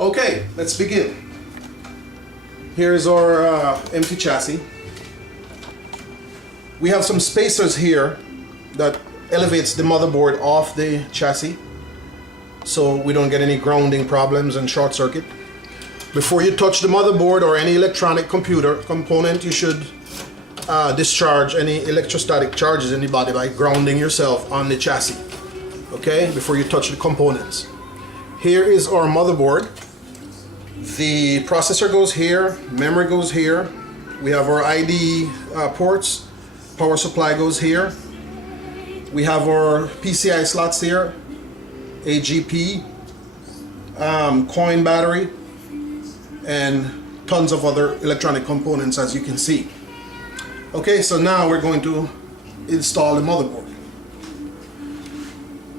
Okay, let's begin. Here's our empty chassis. We have some spacers here that elevates the motherboard off the chassis so we don't get any grounding problems and short circuit. Before you touch the motherboard or any electronic computer component, you should discharge any electrostatic charges in the body by grounding yourself on the chassis, okay, before you touch the components. Here is our motherboard. The processor goes here, memory goes here, we have our ID ports, power supply goes here, we have our PCI slots here, AGP, coin battery, and tons of other electronic components, as you can see. Okay, so now we're going to install the motherboard.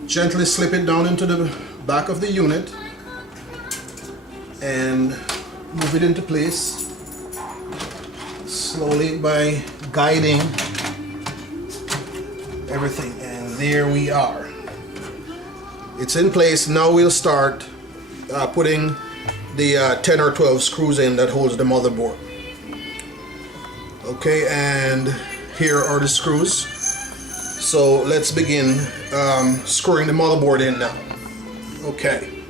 Gently slip it down into the back of the unit and move it into place slowly by guiding everything, and there we are. It's in place. Now we'll start putting the 10 or 12 screws in that holds the motherboard. Okay, and here are the screws. So let's begin screwing the motherboard in now. Okay.